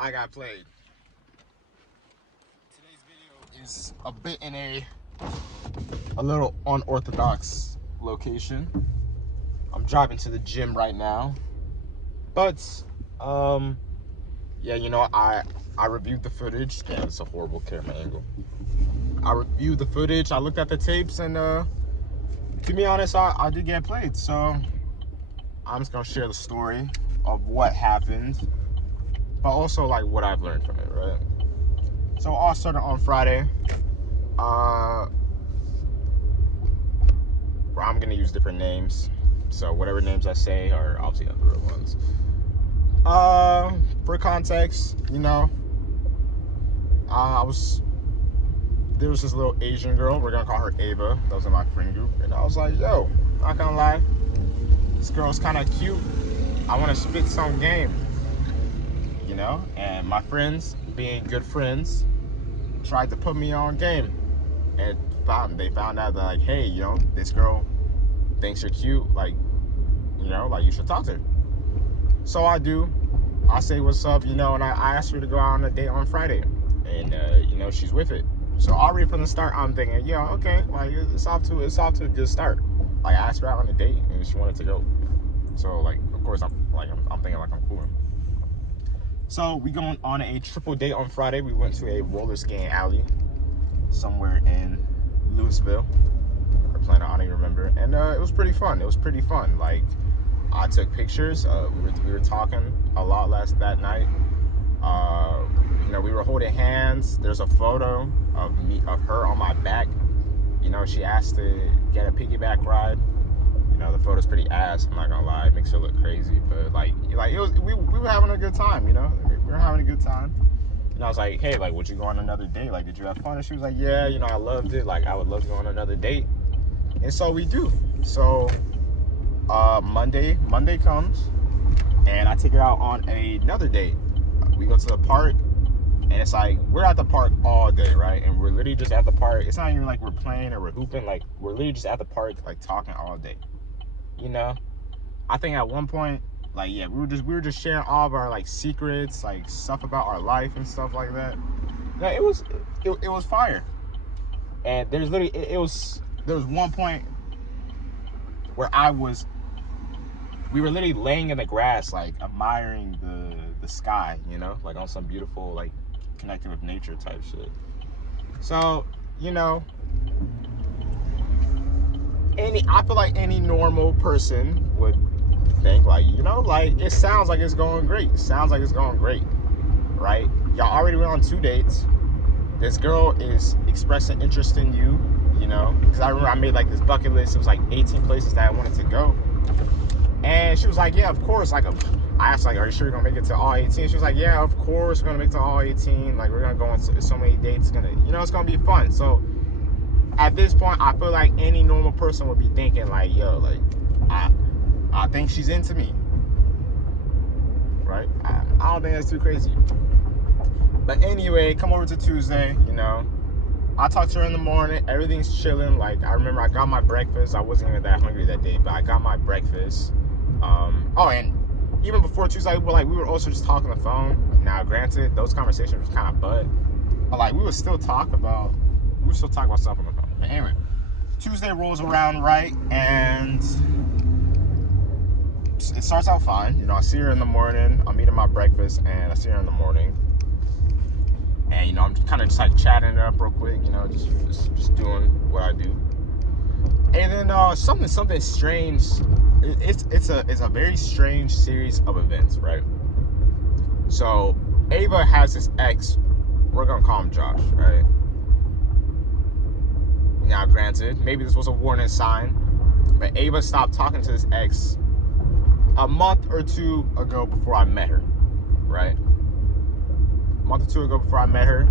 I got played. Today's video is a bit in a little unorthodox location. I'm driving to the gym right now, but yeah, you know, I reviewed the footage. Damn, it's a horrible camera angle. I reviewed the footage. I looked at the tapes, and to be honest, I did get played. So I'm just gonna share the story of what happened, but also like what I've learned from it, right? So all started on Friday. Where I'm gonna use different names. So whatever names I say are obviously the real ones. For context, you know, there was this little Asian girl. We're gonna call her Ava. That was in my friend group, and I was like, yo, not gonna lie, this girl's kind of cute. I want to spit some game, you know. And my friends, being good friends, tried to put me on game, and they found out that, like, hey, you know, this girl thinks you're cute, like, you know, like you should talk to her. So I do. I say what's up, you know, and I asked her to go out on a date on Friday, and you know, she's with it. So already from the start, I'm thinking, yeah, okay, like it's off to a good start. Like I asked her out on a date, and she wanted to go. So like, of course, I'm thinking like I'm cool. So we going on a triple date on Friday. We went to a roller skating alley somewhere in Louisville or Atlanta, I don't even remember, and it was pretty fun. Like, I took pictures. We were talking a lot that night. You know, we were holding hands. There's a photo of her on my back. You know, she asked to get a piggyback ride. You know, the photo's pretty ass. I'm not gonna lie, it makes her look crazy. But like it was, we were having a good time. You know, we were having a good time. And I was like, hey, like, would you go on another date? Like, did you have fun? And she was like, yeah, you know, I loved it. Like, I would love to go on another date. And so we do. So Monday comes, and I take her out on another date. We go to the park, and it's like we're at the park all day, right? And we're literally just at the park. It's not even like we're playing or we're hooping. Like, we're literally just at the park, like, talking all day. You know, I think at one point, like, yeah, we were just sharing all of our, like, secrets, like, stuff about our life and stuff like that. Yeah, it was fire. And there's literally there was one point where we were literally laying in the grass, like, admiring the sky, you know, like on some beautiful, like, connecting with nature type shit. So, you know, I feel like any normal person would think, like, you know, like, it sounds like it's going great. Right? Y'all already went on 2 dates. This girl is expressing interest in you, you know, because I remember I made, like, this bucket list. It was like 18 places that I wanted to go. And she was like, yeah, of course. Like, I asked, like, are you sure you're gonna make it to all 18? She was like, yeah, of course we're gonna make it to all 18. Like, we're gonna go on so many dates. It's gonna be fun. So at this point, I feel like any normal person would be thinking, like, yo, like, I think she's into me, right? I don't think that's too crazy. But anyway, come over to Tuesday, you know. I talked to her in the morning. Everything's chilling. Like, I remember I got my breakfast. I wasn't even that hungry that day, but I got my breakfast. Oh, and even before Tuesday, we were also just talking on the phone. Now, granted, those conversations was kind of but like, we would still talk about stuff on the phone. But anyway, Tuesday rolls around, right? And it starts out fine. You know, I see her in the morning. I'm eating my breakfast, and I see her in the morning. And, you know, I'm kind of just, like, chatting it up real quick, you know, just doing what I do. And then something strange. It's a very strange series of events, right? So Ava has this ex. We're gonna call him Josh, right? Now, granted, maybe this was a warning sign, but Ava stopped talking to this ex a month or two ago before I met her, right? A month or two ago before I met her.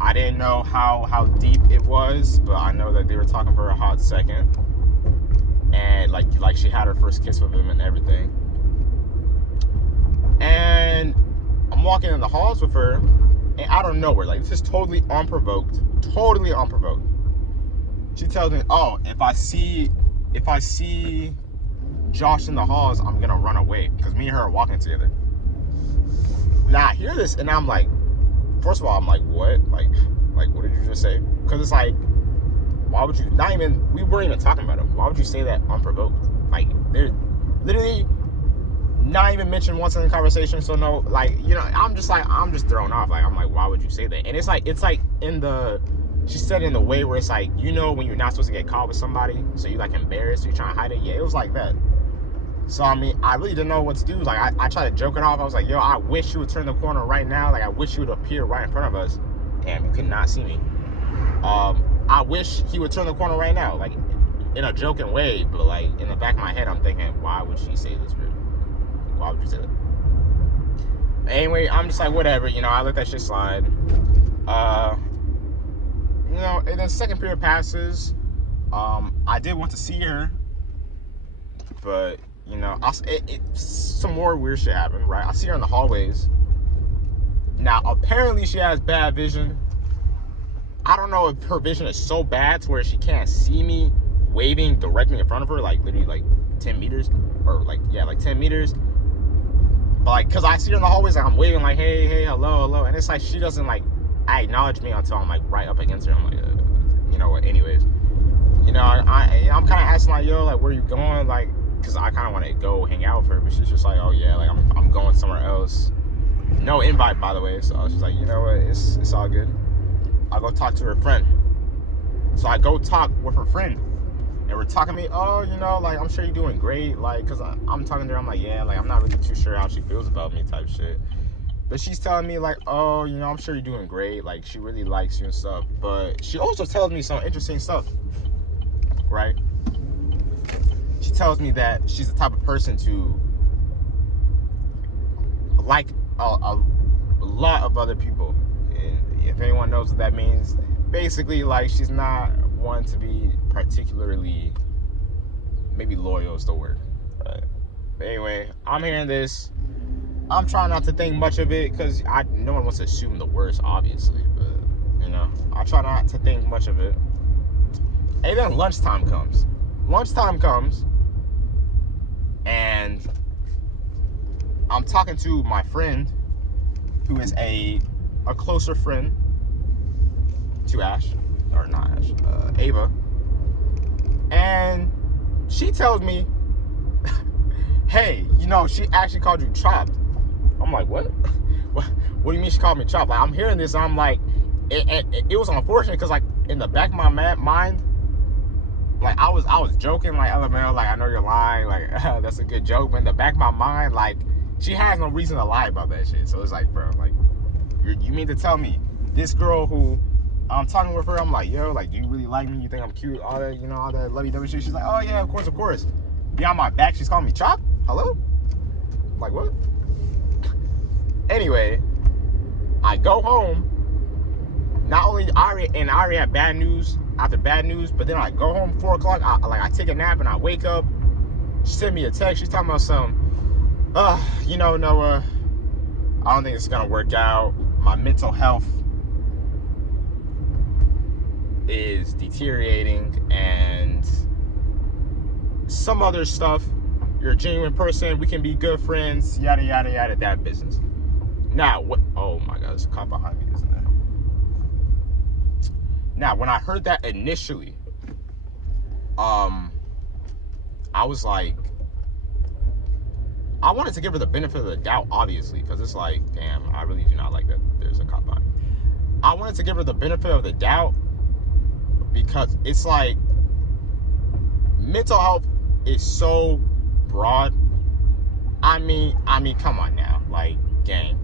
I didn't know how deep it was, but I know that they were talking for a hot second. And like she had her first kiss with him and everything. And I'm walking in the halls with her, and out of nowhere, like, this is totally unprovoked. She tells me, oh, if I see Josh in the halls, I'm gonna run away, because me and her are walking together. Now I hear this and I'm like, first of all, I'm like, what? Like what did you just say? Because it's like, why would you, we weren't even talking about him. Why would you say that unprovoked? Like, they're literally not even mentioned once in the conversation. So no, like, I'm just thrown off. Like, I'm like, why would you say that? And it's like she said it in the way where it's like, when you're not supposed to get caught with somebody, so you like embarrassed, so you're trying to hide it. Yeah, it was like that. So I mean, I really didn't know what to do. Like, I tried to joke it off. I was like, yo, I wish you would turn the corner right now. Like, I wish you would appear right in front of us. Damn, you could not see me. I wish he would turn the corner right now, like in a joking way, but like in the back of my head, I'm thinking, why would she say this? Why would you say that? Anyway, I'm just like, whatever, I let that shit slide. And then second period passes. I did want to see her, but some more weird shit happened, right? I see her in the hallways. Now, apparently she has bad vision. I don't know if her vision is so bad to where she can't see me waving directly in front of her, like literally like 10 meters, or like 10 meters. But like, cause I see her in the hallways, like I'm waving, like, hey, hello, and it's like she doesn't like acknowledge me until I'm like right up against her. I'm like, you know what? Anyways, I'm kind of asking like, yo, like, where you going? Like, cause I kind of want to go hang out with her, but she's just like, oh yeah, like I'm going somewhere else. No invite, by the way. So she's like, you know what? It's all good. I'll go talk to her friend. So I go talk with her friend. And we're talking to me, like, I'm sure you're doing great. Like, because I'm talking to her, I'm like, yeah, like, I'm not really too sure how she feels about me type shit. But she's telling me, like, I'm sure you're doing great. Like, she really likes you and stuff. But she also tells me some interesting stuff, right? She tells me that she's the type of person to like a lot of other people. And if anyone knows what that means, basically, like, she's not one to be particularly, maybe loyal is the word, right? But anyway, I'm hearing this. I'm trying not to think much of it because no one wants to assume the worst, obviously, but I try not to think much of it. And then lunchtime comes, and I'm talking to my friend who is a closer friend to Ash, or not Ash, Ava, and she tells me, hey, she actually called you chopped. I'm like, what? What do you mean she called me chopped? Like, I'm hearing this, and I'm like, it was unfortunate because, like, in the back of my mind, like, I was joking, like, LML, like, I know you're lying, like, that's a good joke, but in the back of my mind, like, she has no reason to lie about that shit. So it's like, bro, like, you mean to tell me this girl who I'm talking with her, I'm like, yo, like, do you really like me? You think I'm cute? All that, all that lovey-dovey shit. She's like, oh yeah, of course. Behind my back, she's calling me chop? Hello? Like, what? Anyway, I go home. Not only I already had bad news after bad news, but then I go home 4 o'clock. I take a nap and I wake up. She sent me a text. She's talking about something. Noah, I don't think it's gonna work out. My mental health is deteriorating and some other stuff. You're a genuine person. We can be good friends. Yada yada yada. That business. Now what? Oh my God, there's a cop behind me, isn't there? Now, when I heard that initially, I was like, I wanted to give her the benefit of the doubt, obviously, because it's like, damn, I really do not like that there's a cop behind me. I wanted to give her the benefit of the doubt because it's like, mental health is so broad. I mean, come on now, like, gang.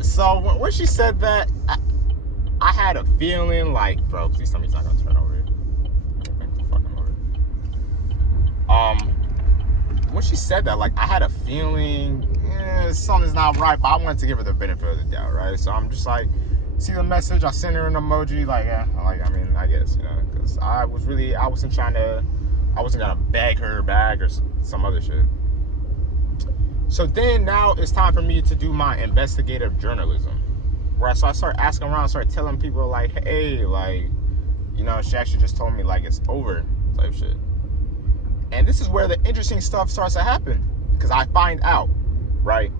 So when she said that, I had a feeling like, bro, please tell me it's not gonna turn over here. Fucking over. When she said that, like, I had a feeling something's not right, but I wanted to give her the benefit of the doubt, right? So I'm just like, see the message, I sent her an emoji, like, yeah, like, I mean, I guess, because I wasn't gonna beg her back or some other shit. So then now it's time for me to do my investigative journalism, right? So I start asking around, start telling people like, hey, like, she actually just told me like it's over type shit. And this is where the interesting stuff starts to happen, because I find out right?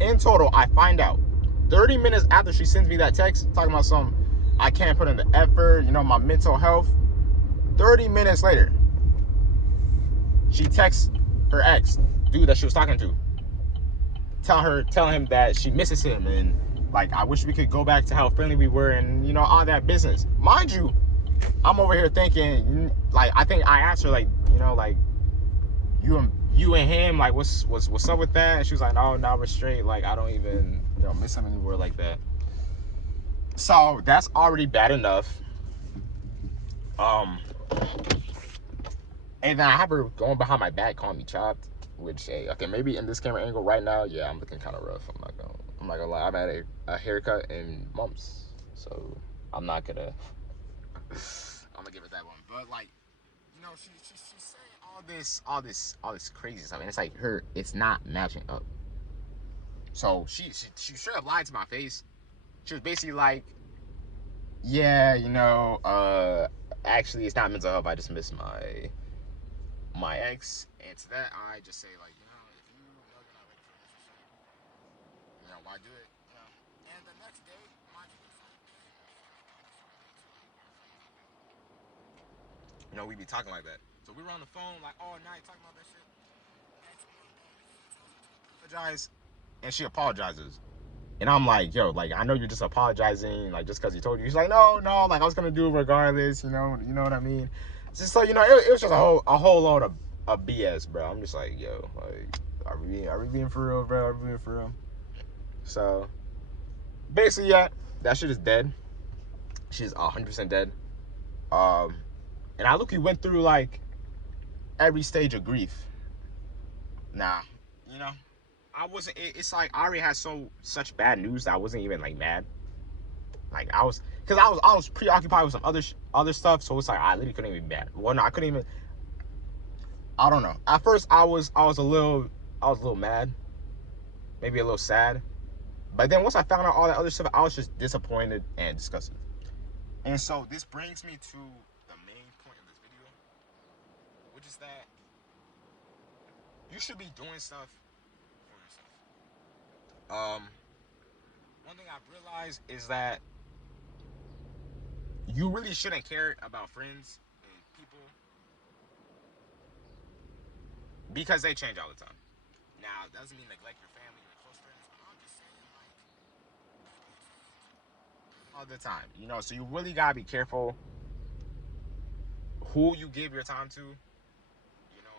In total, I find out 30 minutes after she sends me that text talking about some, I can't put in the effort, you know, my mental health. 30 minutes later, she texts her ex, dude that she was talking to, telling him that she misses him and like I wish we could go back to how friendly we were and you know all that business. Mind you, I'm over here thinking like I think I asked her like you know like you and him like what's up with that, and she was like no, now we're straight, like I don't even miss him anymore like that. So that's already bad enough. And then I have her going behind my back calling me chopped, which hey, okay, maybe in this camera angle right now, yeah, I'm looking kind of rough. I'm not gonna lie. I've had a haircut in months, so I'm not gonna give it that one. But like, you know, she's saying all this crazy stuff, and it's like it's not matching up. So she should have lied to my face. She was basically like, yeah, you know, actually, it's not mental health. I just miss my ex, and to that I just say like, you know, if you know you're not ready for this shit, you know, why do it? You know. And the next day, you know, we be talking like that. So we were on the phone like all night talking about that shit. Apologize, and she apologizes. And I'm like, yo, like I know you're just apologizing, like just because he told you. She's like, no, like I was gonna do it regardless, you know what I mean. Just so you know, it was just a whole load of BS, bro. I'm just like, yo, like, are we being for real, bro? Are we being for real? So basically, yeah, that shit is dead. She's 100% dead. And I literally went through like every stage of grief. Nah, you know, I wasn't. It's like I already had such bad news that I wasn't even like mad. Like I was preoccupied with some other stuff. So it's like I literally couldn't even be mad. Well, no, I couldn't even. I don't know. At first, I was a little mad, maybe a little sad. But then once I found out all that other stuff, I was just disappointed and disgusted. And so this brings me to the main point of this video, which is that you should be doing stuff for yourself. One thing I've realized is that you really shouldn't care about friends and people because they change all the time. Now, it doesn't mean neglect your family or close friends, but I'm just saying, like, all the time. You know, so you really gotta be careful who you give your time to. You know,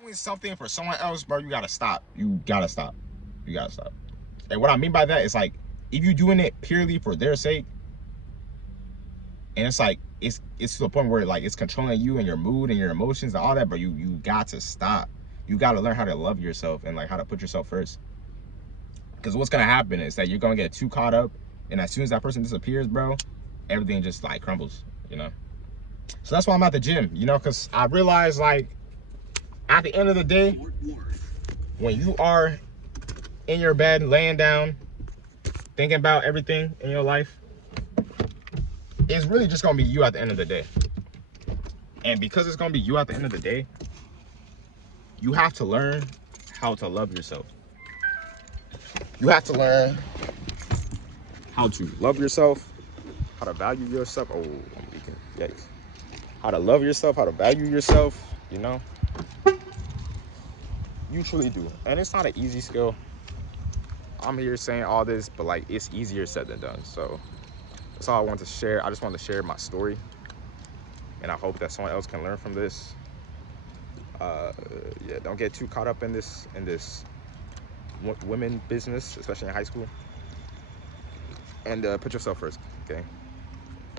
doing something for someone else, bro, you gotta stop. You gotta stop. And what I mean by that is like, if you're doing it purely for their sake, and it's like it's to the point where like it's controlling you and your mood and your emotions and all that, but you got to stop. You got to learn how to love yourself and like how to put yourself first. Because what's gonna happen is that you're gonna get too caught up, and as soon as that person disappears, bro, everything just like crumbles, you know. So that's why I'm at the gym, you know, because I realize like at the end of the day, when you are in your bed laying down thinking about everything in your life, it's really just gonna be you at the end of the day. And because it's gonna be you at the end of the day, you have to learn how to love yourself. You have to learn how to love yourself, how to value yourself. Oh, I'm leaking. Yikes. How to love yourself, how to value yourself, you know? You truly do. And it's not an easy skill. I'm here saying all this, but like it's easier said than done. So that's all I want to share. I just want to share my story. And I hope that someone else can learn from this. Yeah, don't get too caught up in this women business, especially in high school. And put yourself first, okay?